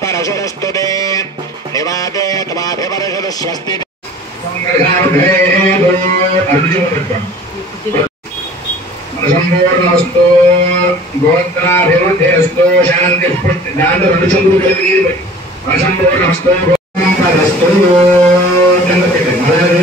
परशुरस्तुते निवाते त्वाभिवर्षतु स्वस्ति संपूर्णस्तु गोत्राभिवृद्धिस्तु शांति पुष्टि दान रणचंद्र कलगी असंपूर्णस्तु गोत्रस्तु जन्नते महाराज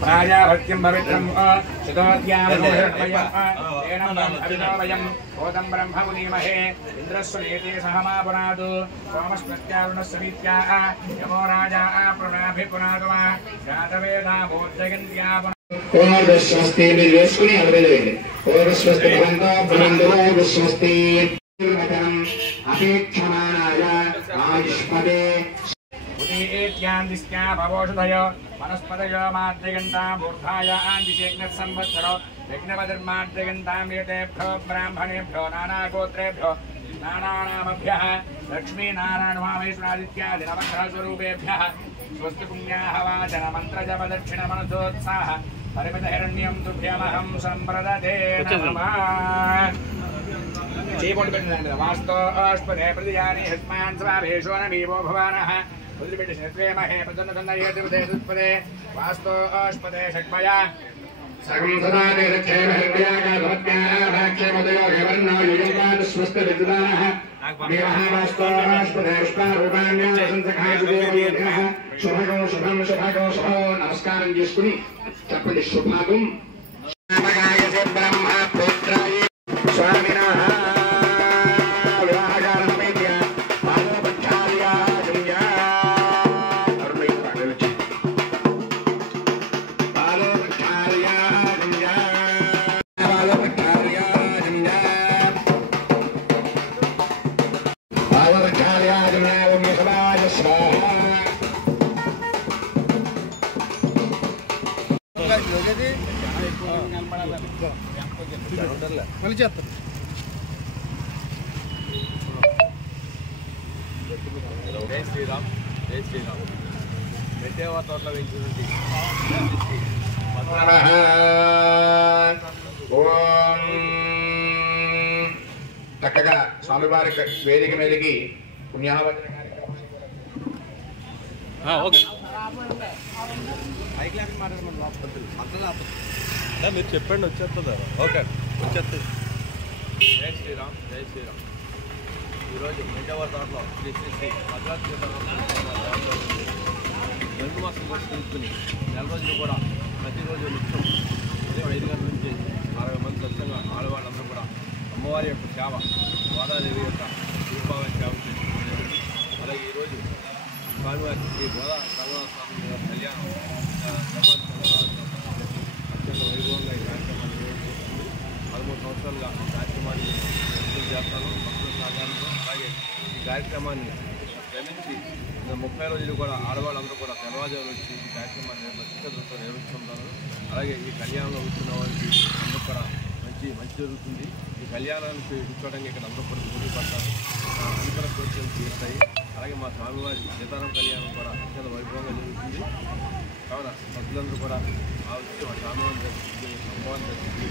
प्राजाभक्तिं पवित्रं शितोद्यामोहर्मयं भूतं ब्रह्ममुनीमहे इन्द्रस्वनेते सहमापुनातु सोमस्मत्यारुणस्समीत्या यमो राजा प्रणाभिपुनातु जातवेदा भूर्जयन्त्या स्वस्ति निर्वेशुनि अवरेदे स्वस्ति भवन्तो स्वस्ति अपेक्षमाणाय आयुष्मदे उदीत्यान्दिस्त्या भवोषधय वनस्पतय माद्रिगन्तां मूर्धाय आन्दिशेग्नः संवत्सरो यज्ञपतिर्माद्रिगन्तां एतेभ्यो ब्राह्मणेभ्यो नानागोत्रेभ्यो नानानामभ्यः लक्ष्मीनारायणवामेश्वरादित्यादिनवग्रहस्वरूपेभ्यः स्वस्ति पुण्याः वाचनमन्त्रजपदक्षिणमनसोत्साह परिमितहिरण्यं तुभ्यमहं सम्प्रदते नमः वास्तो अष्पदे प्रतिजानि हस्मान् स्वाभेषो नमीवो भवानः उद्रिपिटिशत्वेमहे प्रसन्नसन्नयेतिपदे वास्तो अष्पदे षट्मया सर्वं सदा ते रक्षेमहिर्मयागाभवत्याः भाक्ष्यमदयो हेवर्णो युजन्तात् स्वस्ति विद्वानः देवः वास्तो अष्पदे पुष्पारूपाण्याः संसखायुदेवयेभ्यः शुभगो शुभं शुभगो शुभो नमस्कारं చేసుకుని చెప్పండి శుభాగం నామగాయతే బ్రహ్మ పుత్రాయ స్వామినః जय श्रीराम जय श्रीराम मेटेवा तोटलो वेंचुंदी ओम చక్కగా స్వామివారి వేదిక మీదకి పుణ్యాహవచన కార్యక్రమం ఓకే ఐక్లాక్ మాట్లాడమని మీరు చెప్పండి వచ్చేస్తుందా ఓకే వచ్చేస్తుంది జై శ్రీరామ్ జై శ్రీరామ్ ఈరోజు మెట్టేవా తోటలో శ్రీ శ్రీ శ్రీ భద్రాద్రి వెలుగు మాసం కోసం తీసుకుని నెల రోజులు కూడా ప్రతిరోజు నిత్యం ఉదయం 5 గంటల నుంచి 60 మంది స్వచ్ఛంగా ఆడవాళ్ళందరూ కూడా అమ్మవారి యొక్క సేవ గోదాదేవి యొక్క దీపావళి సేవ చేసుకుంటున్నారు. అలాగే ఈరోజు స్వామివారి శ్రీ గోదా స్వామి కళ్యాణం అత్యంత వైభవంగా ఈ కార్యక్రమాన్ని నిర్వహిస్తుంది. 13 సంవత్సరాలుగా ఈ కార్యక్రమాన్ని పూర్తి చేస్తాను భక్తుల సహకారంతో. అలాగే ఈ కార్యక్రమాన్ని శ్రమించి 30 రోజులు కూడా ఆడవాళ్ళందరూ కూడా తెల్లవారుజామున వచ్చి ఈ కార్యక్రమాన్ని ప్రత్యేకతతో నిర్వహిస్తుంటారు. అలాగే ఈ కళ్యాణంలో వచ్చిన వారికి అందరూ కూడా మంచి జరుగుతుంది. ఈ కళ్యాణానికి కూర్చోవడానికి ఇక్కడ అందరూ కూడా పోటీ పడతారు, అందరూ కోరికలు తీరుతాయి. అలాగే మా స్వామివారి సీతారాం కళ్యాణం కూడా అత్యంత వైభవంగా జరుగుతుంది. కావున భక్తులందరూ కూడా ఆ వచ్చి మా స్వామివారిని దర్శించి అమ్మవారిని దర్శించి